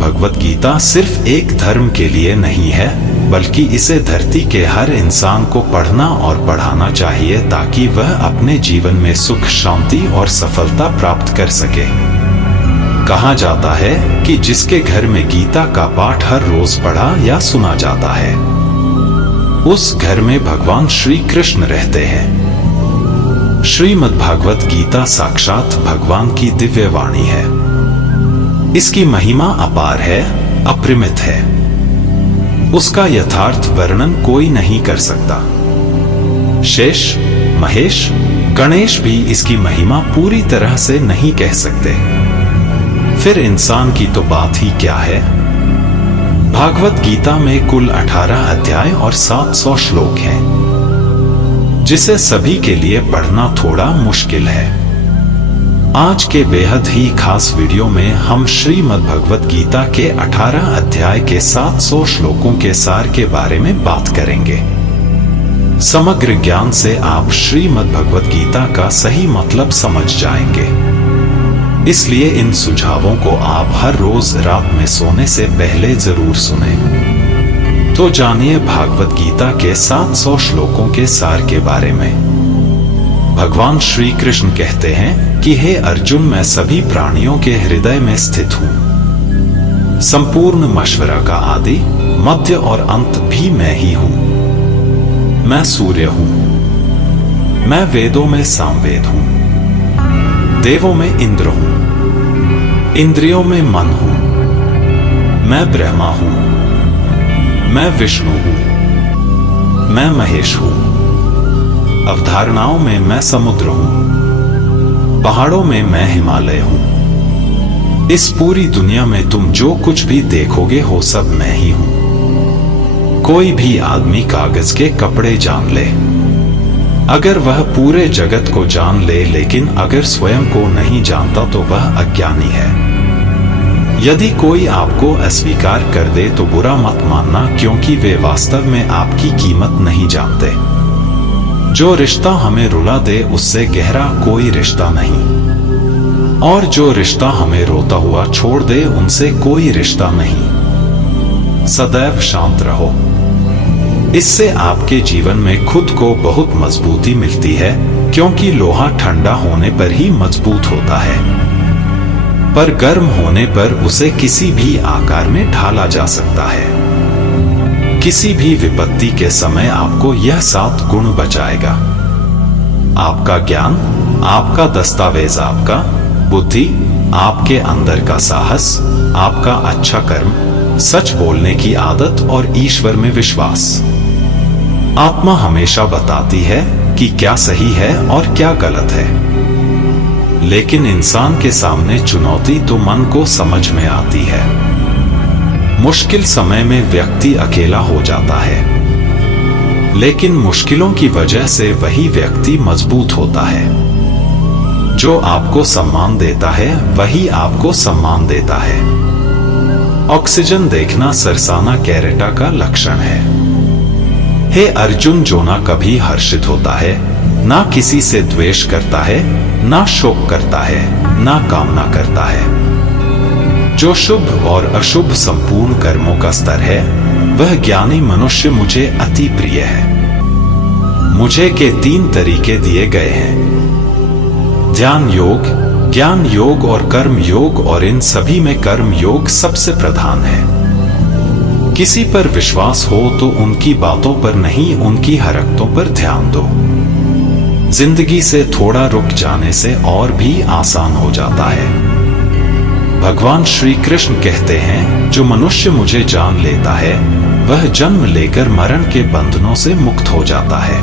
भगवत गीता सिर्फ एक धर्म के लिए नहीं है, बल्कि इसे धरती के हर इंसान को पढ़ना और पढ़ाना चाहिए ताकि वह अपने जीवन में सुख, शांति और सफलता प्राप्त कर सके। कहा जाता है कि जिसके घर में गीता का पाठ हर रोज पढ़ा या सुना जाता है, उस घर में भगवान श्री कृष्ण रहते हैं। श्रीमद्भागवत गीता साक्षात भगवान की दिव्य वाणी है। इसकी महिमा अपार है, अपरिमित है। उसका यथार्थ वर्णन कोई नहीं कर सकता। शेष, महेश, गणेश भी इसकी महिमा पूरी तरह से नहीं कह सकते। फिर इंसान की तो बात ही क्या है। भागवत गीता में कुल 18 अध्याय और 700 श्लोक हैं, जिसे सभी के लिए पढ़ना थोड़ा मुश्किल है। आज के बेहद ही खास वीडियो में हम श्रीमद्भगवत गीता के 18 अध्याय के 700 श्लोकों के सार के बारे में बात करेंगे। समग्र ज्ञान से आप श्रीमद्भगवत गीता का सही मतलब समझ जाएंगे। इसलिए इन सुझावों को आप हर रोज रात में सोने से पहले जरूर सुनें। तो जानिए भागवत गीता के 700 श्लोकों के सार के बारे में। भगवान श्री कृष्ण कहते हैं कि हे अर्जुन, मैं सभी प्राणियों के हृदय में स्थित हूं। संपूर्ण मशवरा का आदि, मध्य और अंत भी मैं ही हूं। मैं सूर्य हूं। मैं वेदों में सामवेद हूं। देवों में इंद्र हूं। इंद्रियों में मन हूं। मैं ब्रह्मा हूं। मैं विष्णु हूं। मैं महेश हूं। अवधारणाओं में मैं समुद्र हूं। पहाड़ों में मैं हिमालय हूं। इस पूरी दुनिया में तुम जो कुछ भी देखोगे हो सब मैं ही हूं। कोई भी आदमी कागज के कपड़े जान ले, अगर वह पूरे जगत को जान ले, लेकिन अगर स्वयं को नहीं जानता तो वह अज्ञानी है। यदि कोई आपको अस्वीकार कर दे तो बुरा मत मानना, क्योंकि वे वास्तव में आपकी कीमत नहीं जानते। जो रिश्ता हमें रुला दे उससे गहरा कोई रिश्ता नहीं, और जो रिश्ता हमें रोता हुआ छोड़ दे उनसे कोई रिश्ता नहीं। सदैव शांत रहो। इससे आपके जीवन में खुद को बहुत मजबूती मिलती है, क्योंकि लोहा ठंडा होने पर ही मजबूत होता है, पर गर्म होने पर उसे किसी भी आकार में ढाला जा सकता है। किसी भी विपत्ति के समय आपको यह 7 गुण बचाएगा। आपका ज्ञान, आपका दस्तावेज, आपका बुद्धि, आपके अंदर का साहस, आपका अच्छा कर्म, सच बोलने की आदत और ईश्वर में विश्वास। आत्मा हमेशा बताती है कि क्या सही है और क्या गलत है, लेकिन इंसान के सामने चुनौती तो मन को समझ में आती है। मुश्किल समय में व्यक्ति अकेला हो जाता है, लेकिन मुश्किलों की वजह से वही व्यक्ति मजबूत होता है। जो आपको सम्मान देता है वही आपको सम्मान देता है। ऑक्सीजन देखना सरसाना कैरेटा का लक्षण है। हे अर्जुन, जो ना कभी हर्षित होता है, ना किसी से द्वेष करता है, ना शोक करता है, ना कामना करता है, जो शुभ और अशुभ संपूर्ण कर्मों का स्तर है, वह ज्ञानी मनुष्य मुझे अति प्रिय है। मुझे के 3 तरीके दिए गए हैं, ध्यान योग, ज्ञान योग और कर्म योग, और इन सभी में कर्म योग सबसे प्रधान है। किसी पर विश्वास हो तो उनकी बातों पर नहीं, उनकी हरकतों पर ध्यान दो। जिंदगी से थोड़ा रुक जाने से और भी आसान हो जाता है। भगवान श्री कृष्ण कहते हैं, जो मनुष्य मुझे जान लेता है वह जन्म लेकर मरण के बंधनों से मुक्त हो जाता है।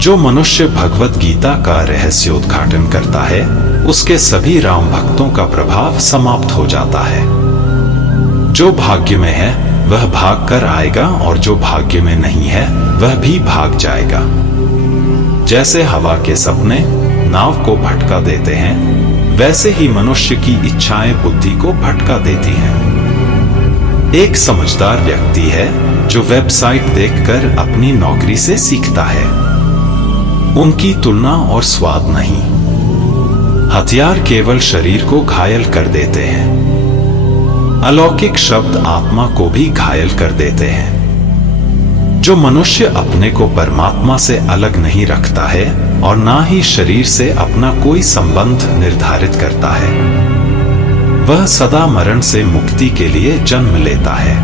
जो मनुष्य भगवत गीता का रहस्योद्घाटन करता है उसके सभी राम भक्तों का प्रभाव समाप्त हो जाता है। जो भाग्य में है वह भाग कर आएगा, और जो भाग्य में नहीं है वह भी भाग जाएगा। जैसे हवा के सपने नाव को भटका देते हैं, वैसे ही मनुष्य की इच्छाएं बुद्धि को भटका देती हैं। एक समझदार व्यक्ति है जो वेबसाइट देखकर अपनी नौकरी से सीखता है, उनकी तुलना और स्वाद नहीं। हथियार केवल शरीर को घायल कर देते हैं, अलौकिक शब्द आत्मा को भी घायल कर देते हैं। जो मनुष्य अपने को परमात्मा से अलग नहीं रखता है और ना ही शरीर से अपना कोई संबंध निर्धारित करता है, वह सदा मरण से मुक्ति के लिए जन्म लेता है।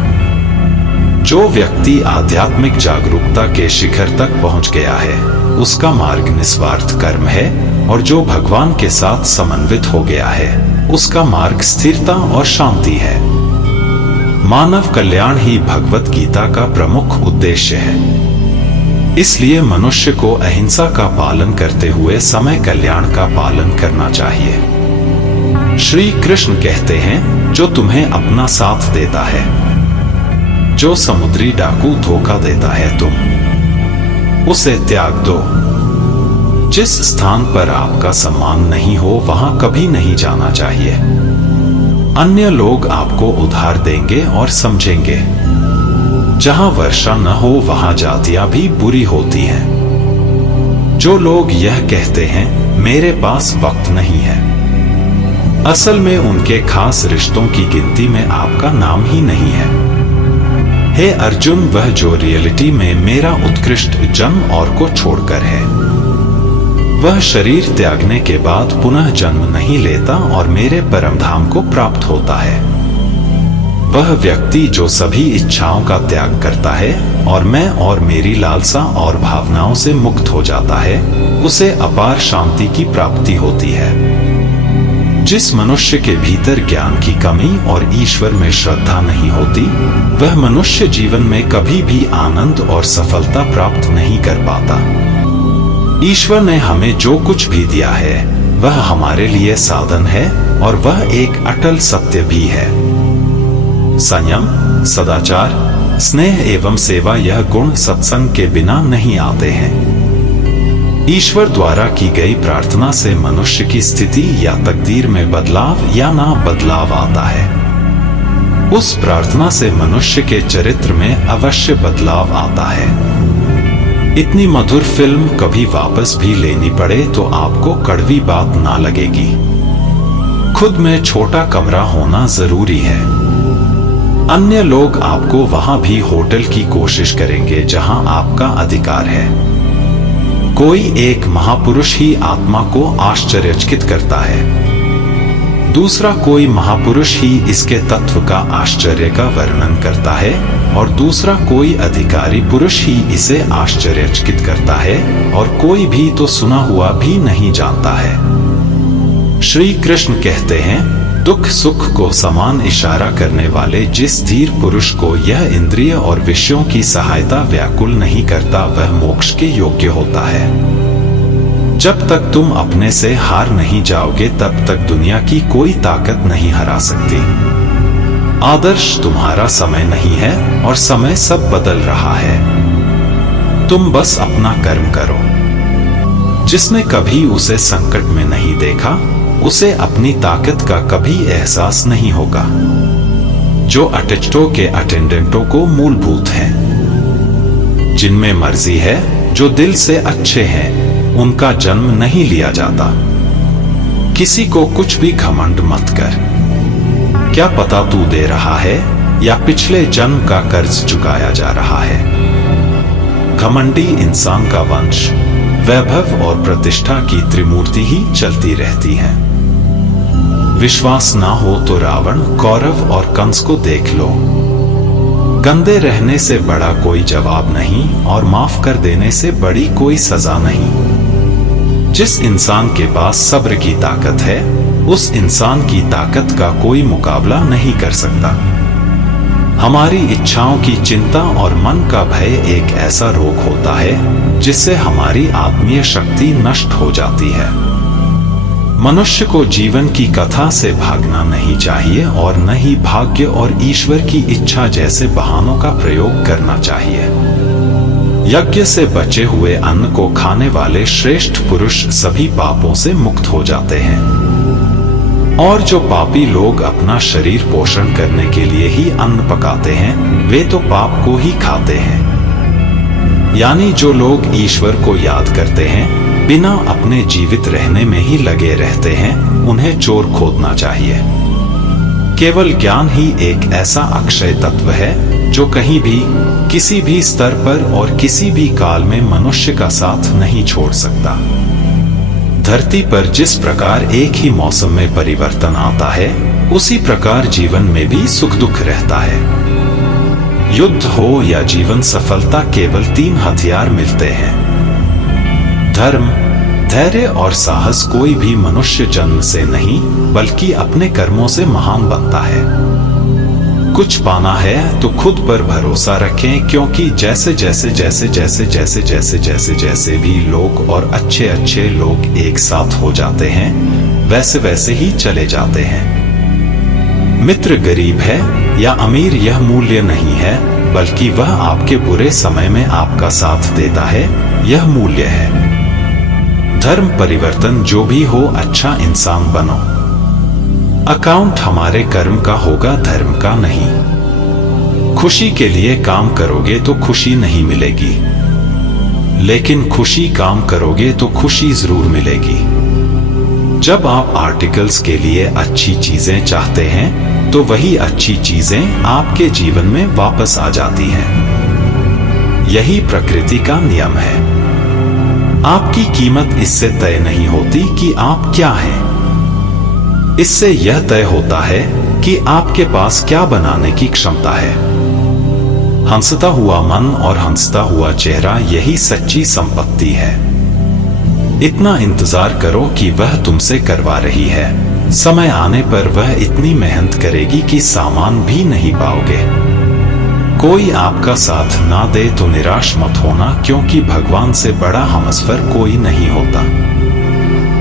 जो व्यक्ति आध्यात्मिक जागरूकता के शिखर तक पहुंच गया है, उसका मार्ग निस्वार्थ कर्म है, और जो भगवान के साथ समन्वित हो गया है, उसका मार्ग स्थिरता और शांति है। मानव कल्याण ही भगवत गीता का प्रमुख उद्देश्य है। इसलिए मनुष्य को अहिंसा का पालन करते हुए समय कल्याण का पालन करना चाहिए। श्री कृष्ण कहते हैं, जो तुम्हें अपना साथ देता है, जो समुद्री डाकू धोखा देता है, तुम उसे त्याग दो। जिस स्थान पर आपका सम्मान नहीं हो, वहां कभी नहीं जाना चाहिए। अन्य लोग आपको उधार देंगे और समझेंगे। जहां वर्षा न हो, वहां जातियां भी बुरी होती हैं। जो लोग यह कहते हैं, मेरे पास वक्त नहीं है, असल में उनके खास रिश्तों की गिनती में आपका नाम ही नहीं है। हे अर्जुन, वह जो रियलिटी में मेरा उत्कृष्ट जन्म और को छोड़कर है, वह शरीर त्यागने के बाद पुनः जन्म नहीं लेता और मेरे परमधाम को प्राप्त होता है। वह व्यक्ति जो सभी इच्छाओं का त्याग करता है और मैं और मेरी लालसा और भावनाओं से मुक्त हो जाता है, उसे अपार शांति की प्राप्ति होती है। जिस मनुष्य के भीतर ज्ञान की कमी और ईश्वर में श्रद्धा नहीं होती, वह मनुष्य जीवन में कभी भी आनंद और सफलता प्राप्त नहीं कर पाता। ईश्वर ने हमें जो कुछ भी दिया है, वह हमारे लिए साधन है और वह एक अटल सत्य भी है। संयम, सदाचार, स्नेह एवं सेवा, यह गुण सत्संग के बिना नहीं आते हैं। ईश्वर द्वारा की गई प्रार्थना से मनुष्य की स्थिति या तकदीर में बदलाव या ना बदलाव आता है। उस प्रार्थना से मनुष्य के चरित्र में अवश्य बदलाव आता है। इतनी मधुर फिल्म कभी वापस भी लेनी पड़े तो आपको कड़वी बात ना लगेगी। खुद में छोटा कमरा होना जरूरी है। अन्य लोग आपको वहां भी होटल की कोशिश करेंगे जहां आपका अधिकार है। कोई एक महापुरुष ही आत्मा को आश्चर्यचकित करता है, दूसरा कोई महापुरुष ही इसके तत्व का आश्चर्य का वर्णन करता है, और दूसरा कोई अधिकारी पुरुष ही इसे आश्चर्यचकित करता है, और कोई भी तो सुना हुआ भी नहीं जानता है। श्री कृष्ण कहते हैं, दुख सुख को समान इशारा करने वाले जिस धीर पुरुष को यह इंद्रिय और विषयों की सहायता व्याकुल नहीं करता, वह मोक्ष के योग्य होता है। जब तक तुम अपने से हार नहीं जाओगे, तब तक दुनिया की कोई ताकत नहीं हरा सकती। आदर्श तुम्हारा समय नहीं है और समय सब बदल रहा है। तुम बस अपना कर्म करो। जिसने कभी उसे संकट में नहीं देखा, उसे अपनी ताकत का कभी एहसास नहीं होगा। जो अटेस्टो के अटेंडेंटों को मूलभूत हैं, जिनमें मर्जी है, जो दिल से अच्छे हैं, उनका जन्म नहीं लिया जाता। किसी को कुछ भी घमंड मत कर। क्या पता तू दे रहा है या पिछले जन्म का कर्ज चुकाया जा रहा है। घमंडी इंसान का वंश, वैभव और प्रतिष्ठा की त्रिमूर्ति ही चलती रहती है। विश्वास ना हो तो रावण, कौरव और कंस को देख लो। गंदे रहने से बड़ा कोई जवाब नहीं और माफ कर देने से बड़ी कोई सजा नहीं। जिस इंसान के पास सब्र की ताकत है, उस इंसान की ताकत का कोई मुकाबला नहीं कर सकता। हमारी इच्छाओं की चिंता और मन का भय एक ऐसा रोग होता है जिससे हमारी आत्मीय शक्ति नष्ट हो जाती है। मनुष्य को जीवन की कथा से भागना नहीं चाहिए और न ही भाग्य और ईश्वर की इच्छा जैसे बहानों का प्रयोग करना चाहिए। यज्ञ से बचे हुए अन्न को खाने वाले श्रेष्ठ पुरुष सभी पापों से मुक्त हो जाते हैं, और जो पापी लोग अपना शरीर पोषण करने के लिए ही अन्न पकाते हैं, वे तो पाप को ही खाते हैं। यानी जो लोग ईश्वर को याद करते हैं, बिना अपने जीवित रहने में ही लगे रहते हैं, उन्हें चोर खोदना चाहिए। केवल ज्ञान ही एक ऐसा अक्षय तत्व है जो कहीं भी, किसी भी स्तर पर और किसी भी काल में मनुष्य का साथ नहीं छोड़ सकता। धरती पर जिस प्रकार एक ही मौसम में परिवर्तन आता है, उसी प्रकार जीवन में भी सुख दुख रहता है। युद्ध हो या जीवन सफलता, केवल 3 हथियार मिलते हैं: धर्म, धैर्य और साहस। कोई भी मनुष्य जन्म से नहीं बल्कि अपने कर्मों से महान बनता है। कुछ पाना है तो खुद पर भरोसा रखें, क्योंकि जैसे भी लोग और अच्छे लोग एक साथ हो जाते हैं, वैसे ही चले जाते हैं। मित्र गरीब है या अमीर, यह मूल्य नहीं है, बल्कि वह आपके बुरे समय में आपका साथ देता है, यह मूल्य है। धर्म परिवर्तन जो भी हो, अच्छा इंसान बनो। अकाउंट हमारे कर्म का होगा, धर्म का नहीं। खुशी के लिए काम करोगे तो खुशी नहीं मिलेगी, लेकिन खुशी काम करोगे तो खुशी जरूर मिलेगी। जब आप आर्टिकल्स के लिए अच्छी चीजें चाहते हैं, तो वही अच्छी चीजें आपके जीवन में वापस आ जाती हैं। यही प्रकृति का नियम है। आपकी कीमत इससे तय नहीं होती कि आप क्या हैं, इससे यह तय होता है कि आपके पास क्या बनाने की क्षमता है। हंसता हुआ मन और हंसता हुआ चेहरा, यही सच्ची संपत्ति है। इतना इंतजार करो कि वह तुमसे करवा रही है, समय आने पर वह इतनी मेहनत करेगी कि सामान भी नहीं पाओगे। कोई आपका साथ ना दे तो निराश मत होना, क्योंकि भगवान से बड़ा हमसफर कोई नहीं होता।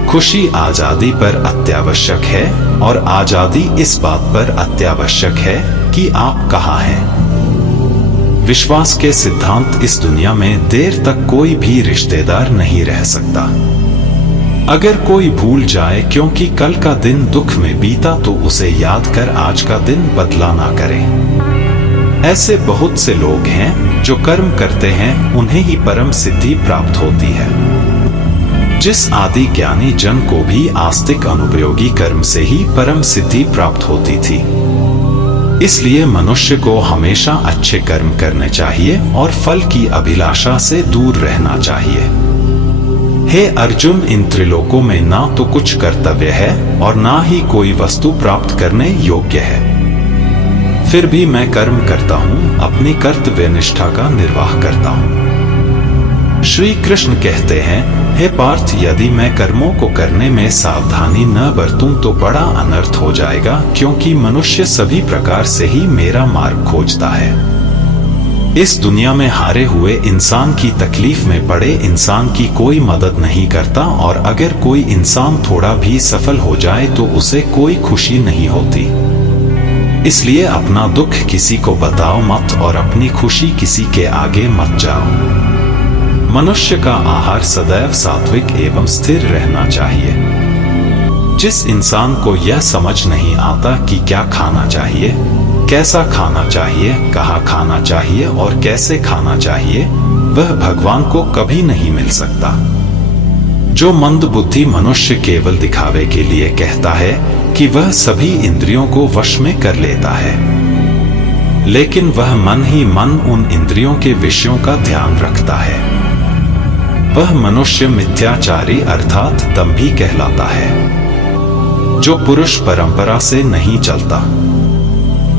खुशी आजादी पर अत्यावश्यक है, और आजादी इस बात पर अत्यावश्यक है कि आप कहाँ हैं। विश्वास के सिद्धांत, इस दुनिया में देर तक कोई भी रिश्तेदार नहीं रह सकता। अगर कोई भूल जाए क्योंकि कल का दिन दुख में बीता, तो उसे याद कर आज का दिन बदला ना करें। ऐसे बहुत से लोग हैं जो कर्म करते हैं, उन्हें ही परम सिद्धि प्राप्त होती है। जिस आदि ज्ञानी जन को भी आस्तिक अनुपयोगी कर्म से ही परम सिद्धि प्राप्त होती थी। इसलिए मनुष्य को हमेशा अच्छे कर्म करने चाहिए और फल की अभिलाषा से दूर रहना चाहिए। हे अर्जुन, इन त्रिलोकों में ना तो कुछ कर्तव्य है और ना ही कोई वस्तु प्राप्त करने योग्य है। फिर भी मैं कर्म करता हूँ, अपनी कर्तव्य निष्ठा का निर्वाह करता हूँ। श्री कृष्ण कहते हैं, हे पार्थ, यदि मैं कर्मों को करने में सावधानी न बरतूं तो बड़ा अनर्थ हो जाएगा, क्योंकि मनुष्य सभी प्रकार से ही मेरा मार्ग खोजता है। इस दुनिया में हारे हुए इंसान की, तकलीफ में पड़े इंसान की कोई मदद नहीं करता, और अगर कोई इंसान थोड़ा भी सफल हो जाए तो उसे कोई खुशी नहीं होती। इसलिए अपना दुख किसी को बताओ मत और अपनी खुशी किसी के आगे मत जाओ। मनुष्य का आहार सदैव सात्विक एवं स्थिर रहना चाहिए। जिस इंसान को यह समझ नहीं आता कि क्या खाना चाहिए, कैसा खाना चाहिए, कहाँ खाना चाहिए और कैसे खाना चाहिए, वह भगवान को कभी नहीं मिल सकता। जो मंदबुद्धि मनुष्य केवल दिखावे के लिए कहता है कि वह सभी इंद्रियों को वश में कर लेता है, लेकिन वह मन ही मन उन इंद्रियों के विषयों का ध्यान रखता है, वह मनुष्य मिथ्याचारी अर्थात दंभी कहलाता है। जो पुरुष परंपरा से नहीं चलता,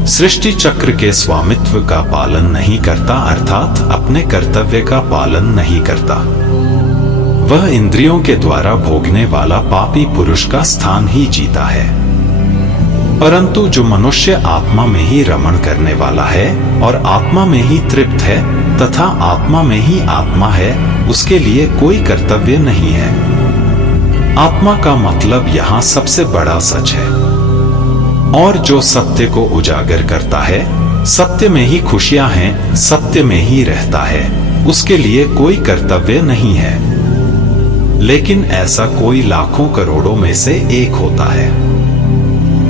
सृष्टि चक्र के स्वामित्व का पालन नहीं करता, अर्थात अपने कर्तव्य का पालन नहीं करता, वह इंद्रियों के द्वारा भोगने वाला पापी पुरुष का स्थान ही जीता है। परंतु जो मनुष्य आत्मा में ही रमण करने वाला है और आत्मा में ही तृप्त है तथा आत्मा में ही आत्मा है, उसके लिए कोई कर्तव्य नहीं है। आत्मा का मतलब यहाँ सबसे बड़ा सच है, और जो सत्य को उजागर करता है, सत्य में ही खुशियां हैं, सत्य में ही रहता है, उसके लिए कोई कर्तव्य नहीं है। लेकिन ऐसा कोई लाखों करोड़ों में से एक होता है।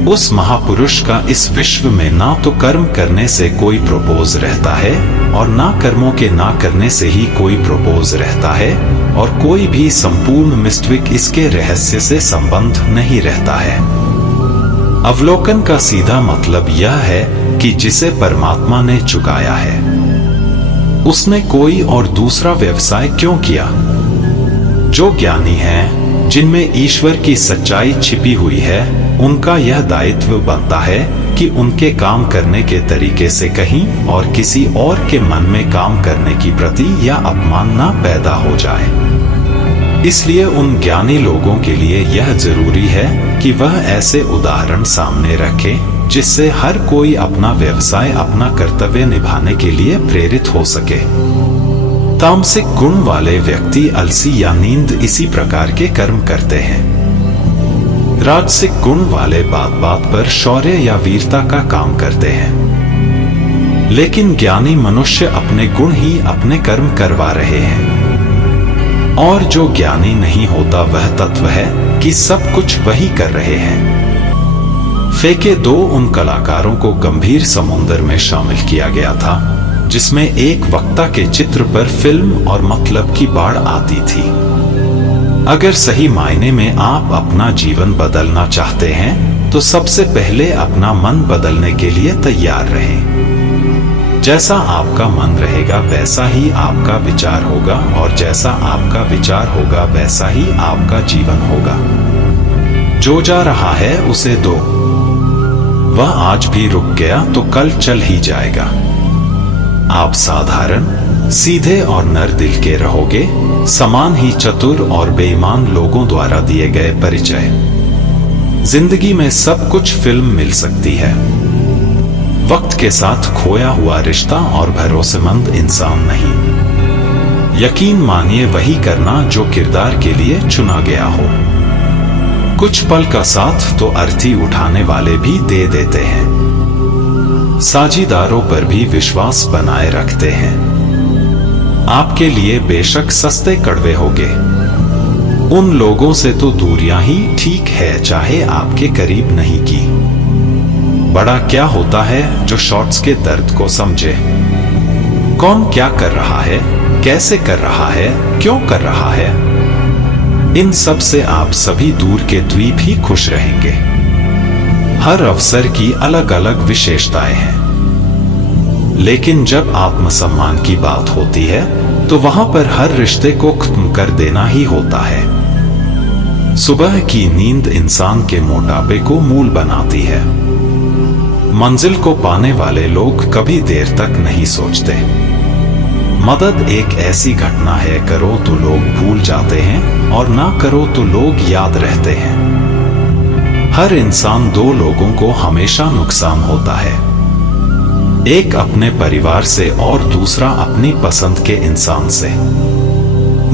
उस महापुरुष का इस विश्व में ना तो कर्म करने से कोई प्रोपोज रहता है और ना कर्मों के ना करने से ही कोई प्रोपोज रहता है, और कोई भी संपूर्ण मिस्टिक इसके रहस्य से संबंध नहीं रहता है। अवलोकन का सीधा मतलब यह है कि जिसे परमात्मा ने चुकाया है उसने कोई और दूसरा व्यवसाय क्यों किया। जो ज्ञानी हैं, जिनमें ईश्वर की सच्चाई छिपी हुई है, उनका यह दायित्व बनता है कि उनके काम करने के तरीके से कहीं और किसी और के मन में काम करने की प्रति या अपमान न पैदा हो जाए। इसलिए उन ज्ञानी लोगों के लिए यह जरूरी है कि वह ऐसे उदाहरण सामने रखें जिससे हर कोई अपना व्यवसाय, अपना कर्तव्य निभाने के लिए प्रेरित हो सके। तामसिक गुण वाले व्यक्ति आलसी या नींद इसी प्रकार के कर्म करते हैं। राजसिक गुण वाले बात बात पर शौर्य या वीरता का काम करते हैं। लेकिन ज्ञानी मनुष्य अपने गुण ही अपने कर्म करवा रहे हैं। और जो ज्ञानी नहीं होता वह तत्व है कि सब कुछ वही कर रहे हैं। फेंके दो उन कलाकारों को गंभीर समुंदर में शामिल किया गया था जिसमें एक वक्ता के चित्र पर फिल्म और मतलब की बाढ़ आती थी। अगर सही मायने में आप अपना जीवन बदलना चाहते हैं तो सबसे पहले अपना मन बदलने के लिए तैयार रहें। जैसा आपका मन रहेगा वैसा ही आपका विचार होगा और जैसा आपका विचार होगा वैसा ही आपका जीवन होगा। जो जा रहा है उसे दो, वह आज भी रुक गया तो कल चल ही जाएगा। आप साधारण, सीधे और नर दिल के रहोगे, समान ही चतुर और बेईमान लोगों द्वारा दिए गए परिचय। जिंदगी में सब कुछ फिल्म मिल सकती है, वक्त के साथ खोया हुआ रिश्ता और भरोसेमंद इंसान नहीं। यकीन मानिए वही करना जो किरदार के लिए चुना गया हो। कुछ पल का साथ तो अर्थी उठाने वाले भी दे देते हैं, साझीदारों पर भी विश्वास बनाए रखते हैं। आपके लिए बेशक सस्ते कड़वे होंगे, उन लोगों से तो दूरियां ही ठीक है चाहे आपके करीब नहीं की। बड़ा क्या होता है जो शॉर्ट्स के दर्द को समझे। कौन क्या कर रहा है, कैसे कर रहा है, क्यों कर रहा है, इन सब से आप सभी दूर के द्वीप ही खुश रहेंगे। हर अवसर की अलग अलग विशेषताएं हैं, लेकिन जब आत्मसम्मान की बात होती है तो वहां पर हर रिश्ते को खत्म कर देना ही होता है। सुबह की नींद इंसान के मोटापे को मूल बनाती है। मंजिल को पाने वाले लोग कभी देर तक नहीं सोचते। मदद एक ऐसी घटना है, करो तो लोग भूल जाते हैं और ना करो तो लोग याद रहते हैं। हर इंसान दो लोगों को हमेशा नुकसान होता है, एक अपने परिवार से और दूसरा अपनी पसंद के इंसान से।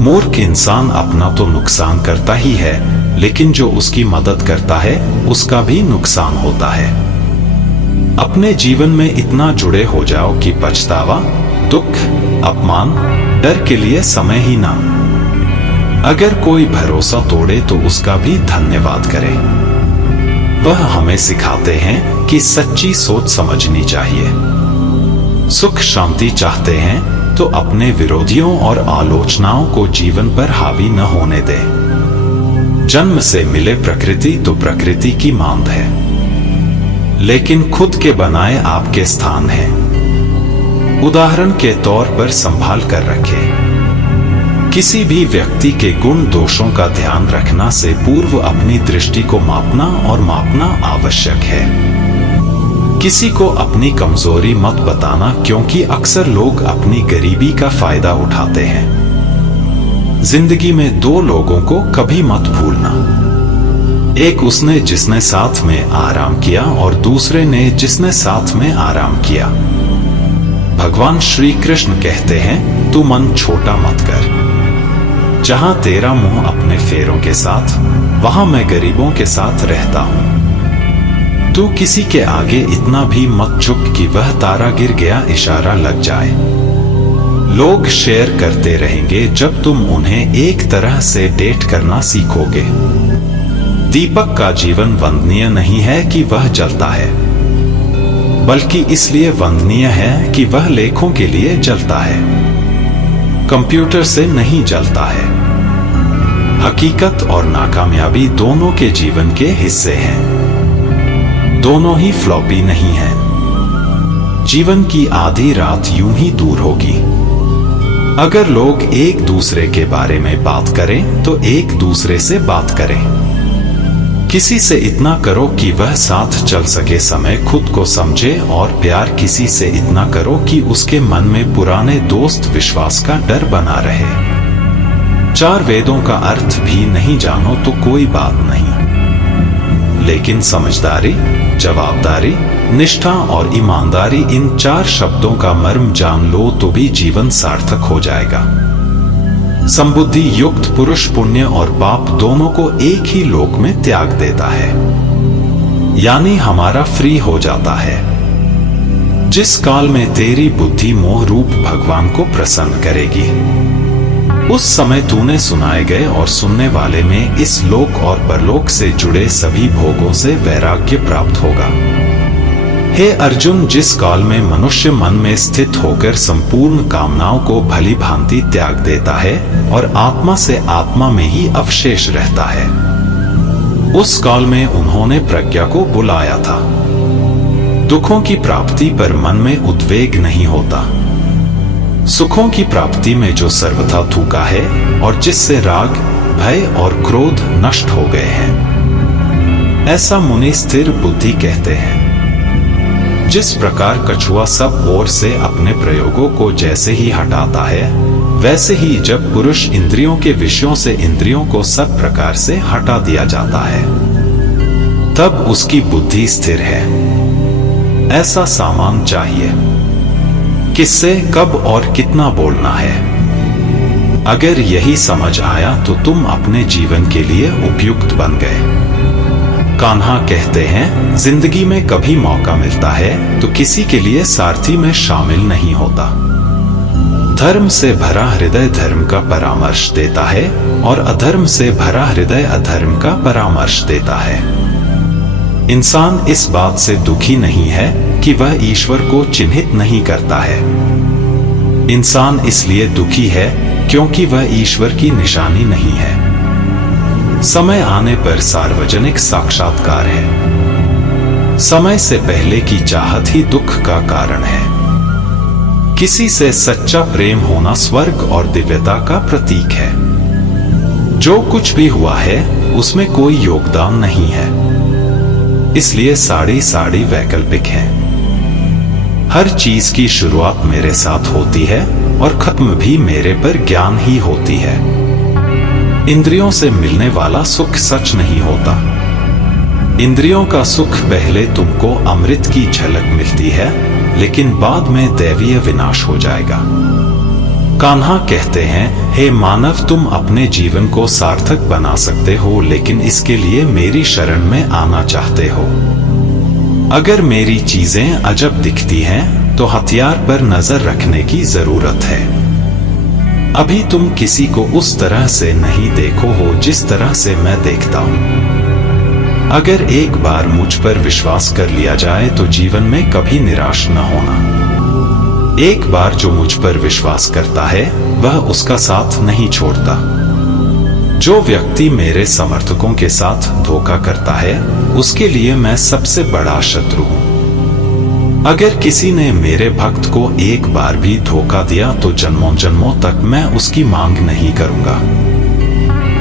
मूर्ख इंसान अपना तो नुकसान करता ही है, लेकिन जो उसकी मदद करता है उसका भी नुकसान होता है। अपने जीवन में इतना जुड़े हो जाओ कि पछतावा, दुख, अपमान, डर के लिए समय ही ना। अगर कोई भरोसा तोड़े तो उसका भी धन्यवाद करे। वह हमें सिखाते हैं कि सच्ची सोच समझनी चाहिए। सुख शांति चाहते हैं तो अपने विरोधियों और आलोचनाओं को जीवन पर हावी न होने दे। जन्म से मिले प्रकृति तो प्रकृति की मांद है, लेकिन खुद के बनाए आपके स्थान हैं। उदाहरण के तौर पर संभाल कर रखें। किसी भी व्यक्ति के गुण दोषों का ध्यान रखना से पूर्व अपनी दृष्टि को मापना और मापना आवश्यक है। किसी को अपनी कमजोरी मत बताना, क्योंकि अक्सर लोग अपनी गरीबी का फायदा उठाते हैं। जिंदगी में दो लोगों को कभी मत भूलना, एक उसने जिसने साथ में आराम किया और दूसरे ने जिसने साथ में आराम किया। भगवान श्री कृष्ण कहते हैं, तू मन छोटा मत कर। जहां तेरा मुंह अपने फेरों के साथ, वहां मैं गरीबों के साथ रहता हूं। तू किसी के आगे इतना भी मत झुक कि वह तारा गिर गया इशारा लग जाए। लोग शेयर करते रहेंगे जब तुम उन्हें एक तरह से डेट करना सीखोगे। दीपक का जीवन वंदनीय नहीं है कि वह जलता है, बल्कि इसलिए वंदनीय है कि वह लेखों के लिए जलता है, कंप्यूटर से नहीं जलता है। हकीकत और नाकामयाबी दोनों के जीवन के हिस्से हैं। दोनों ही फ्लॉपी नहीं है। जीवन की आधी रात यूं ही दूर होगी। अगर लोग एक दूसरे के बारे में बात करें तो एक दूसरे से बात करें। किसी से इतना करो कि वह साथ चल सके, समय खुद को समझे, और प्यार किसी से इतना करो कि उसके मन में पुराने दोस्त विश्वास का डर बना रहे। 4 वेदों का अर्थ भी नहीं जानो तो कोई बात नहीं, लेकिन समझदारी, जवाबदारी, निष्ठा और ईमानदारी, इन 4 शब्दों का मर्म जान लो तो भी जीवन सार्थक हो जाएगा। समबुद्धि युक्त पुरुष पुण्य और पाप दोनों को एक ही लोक में त्याग देता है, यानी हमारा फ्री हो जाता है। जिस काल में तेरी बुद्धि मोह रूप भगवान को प्रसन्न करेगी, उस समय तूने सुनाए गए और सुनने वाले में इस लोक और परलोक से जुड़े सभी भोगों से वैराग्य प्राप्त होगा। हे अर्जुन, जिस काल में मनुष्य मन में स्थित होकर संपूर्ण कामनाओं को भली भांति त्याग देता है और आत्मा से आत्मा में ही अवशेष रहता है, उस काल में उन्होंने प्रज्ञा को बुलाया था। दुखों की प्राप्ति पर मन में उद्वेग नहीं होता। सुखों की प्राप्ति में जो सर्वथा थूका है और जिससे राग, भय और क्रोध नष्ट हो गए हैं, ऐसा मुनि स्थिर बुद्धि कहते हैं। जिस प्रकार कछुआ सब ओर से अपने प्रयोगों को जैसे ही हटाता है, वैसे ही जब पुरुष इंद्रियों के विषयों से इंद्रियों को सब प्रकार से हटा दिया जाता है, तब उसकी बुद्धि स्थिर है। ऐसा सामान चाहिए, किससे कब और कितना बोलना है। अगर यही समझ आया तो तुम अपने जीवन के लिए उपयुक्त बन गए। कान्हा कहते हैं, जिंदगी में कभी मौका मिलता है तो किसी के लिए सारथी में शामिल नहीं होता। धर्म से भरा हृदय धर्म का परामर्श देता है और अधर्म से भरा हृदय अधर्म का परामर्श देता है। इंसान इस बात से दुखी नहीं है कि वह ईश्वर को चिन्हित नहीं करता है। इंसान इसलिए दुखी है क्योंकि वह ईश्वर की निशानी नहीं है। समय आने पर सार्वजनिक साक्षात्कार है। समय से पहले की चाहत ही दुख का कारण है। किसी से सच्चा प्रेम होना स्वर्ग और दिव्यता का प्रतीक है। जो कुछ भी हुआ है उसमें कोई योगदान नहीं है, इसलिए साड़ी वैकल्पिक है। हर चीज की शुरुआत मेरे साथ होती है और खत्म भी मेरे पर ज्ञान ही होती है। इंद्रियों से मिलने वाला सुख सच नहीं होता। इंद्रियों का सुख पहले तुमको अमृत की झलक मिलती है, लेकिन बाद में दैवीय विनाश हो जाएगा। कान्हा कहते हैं, हे मानव, तुम अपने जीवन को सार्थक बना सकते हो, लेकिन इसके लिए मेरी शरण में आना चाहते हो। अगर मेरी चीजें अजब दिखती हैं तो हथियार पर नजर रखने की जरूरत है। अभी तुम किसी को उस तरह से नहीं देखो हो जिस तरह से मैं देखता हूं। अगर एक बार मुझ पर विश्वास कर लिया जाए तो जीवन में कभी निराश न होना। एक बार जो मुझ पर विश्वास करता है वह उसका साथ नहीं छोड़ता। जो व्यक्ति मेरे समर्थकों के साथ धोखा करता है उसके लिए मैं सबसे बड़ा शत्रु हूं। अगर किसी ने मेरे भक्त को एक बार भी धोखा दिया तो जन्मों जन्मों तक मैं उसकी मांग नहीं करूंगा।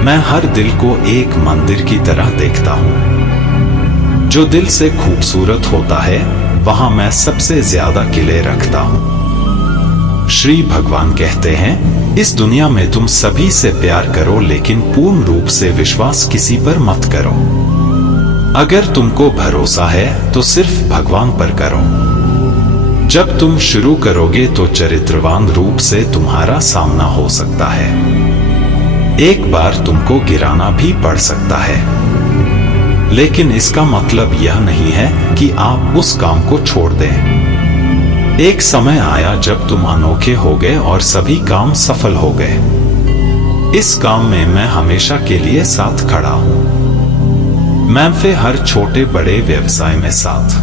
मैं हर दिल को एक मंदिर की तरह देखता हूं। जो दिल से खूबसूरत होता है वहां मैं सबसे ज्यादा किले रखता हूं। श्री भगवान कहते हैं, इस दुनिया में तुम सभी से प्यार करो, लेकिन पूर्ण रूप से विश्वास किसी पर मत करो। अगर तुमको भरोसा है तो सिर्फ भगवान पर करो। जब तुम शुरू करोगे तो चरित्रवान रूप से तुम्हारा सामना हो सकता है। एक बार तुमको गिराना भी पड़ सकता है, लेकिन इसका मतलब यह नहीं है कि आप उस काम को छोड़ दें। एक समय आया जब तुम अनोखे हो गए और सभी काम सफल हो गए। इस काम में मैं हमेशा के लिए साथ खड़ा हूं। मैं फिर हर छोटे बड़े व्यवसाय में साथ।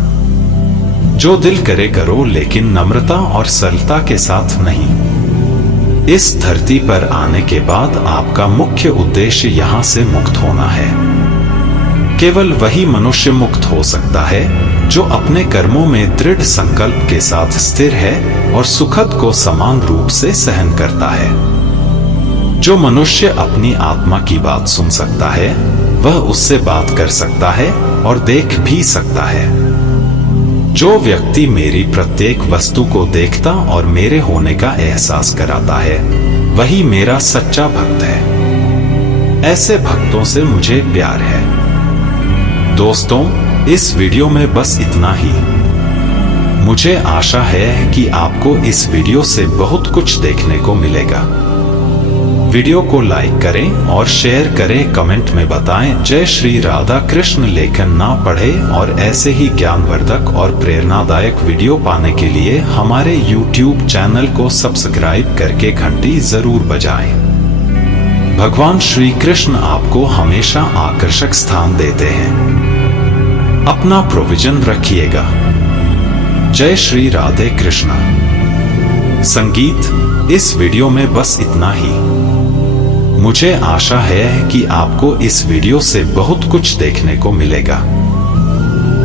जो दिल करे करो, लेकिन नम्रता और सरलता के साथ नहीं। इस धरती पर आने के बाद आपका मुख्य उद्देश्य यहां से मुक्त होना है। केवल वही मनुष्य मुक्त हो सकता है जो अपने कर्मों में दृढ़ संकल्प के साथ स्थिर है और सुखद को समान रूप से सहन करता है। जो मनुष्य अपनी आत्मा की बात सुन सकता है वह उससे बात कर सकता है और देख भी सकता है। जो व्यक्ति मेरी प्रत्येक वस्तु को देखता और मेरे होने का एहसास कराता है वही मेरा सच्चा भक्त है। ऐसे भक्तों से मुझे प्यार है। दोस्तों, इस वीडियो में बस इतना ही। मुझे आशा है कि आपको इस वीडियो से बहुत कुछ देखने को मिलेगा। वीडियो को लाइक करें और शेयर करें, कमेंट में बताएं जय श्री राधा कृष्ण लेखन ना पढ़े और ऐसे ही ज्ञानवर्धक और प्रेरणादायक वीडियो पाने के लिए हमारे YouTube चैनल को सब्सक्राइब करके घंटी जरूर बजाएं। भगवान श्री कृष्ण आपको हमेशा आकर्षक स्थान देते हैं। अपना प्रोविजन रखिएगा। जय श्री राधे कृष्णा। संगीत इस वीडियो में बस इतना ही। मुझे आशा है कि आपको इस वीडियो से बहुत कुछ देखने को मिलेगा।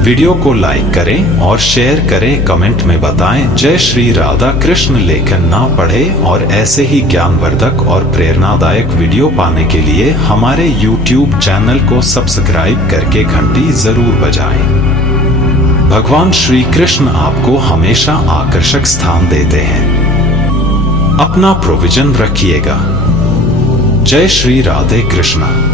वीडियो को लाइक करें और शेयर करें, कमेंट में बताएं जय श्री राधा कृष्ण लेखन ना पढ़े और ऐसे ही ज्ञानवर्धक और प्रेरणादायक वीडियो पाने के लिए हमारे YouTube चैनल को सब्सक्राइब करके घंटी जरूर बजाएं। भगवान श्री कृष्ण आपको हमेशा आकर्षक स्थान देते हैं। अपना प्रोविजन रखिएगा। जय श्री राधे कृष्णा।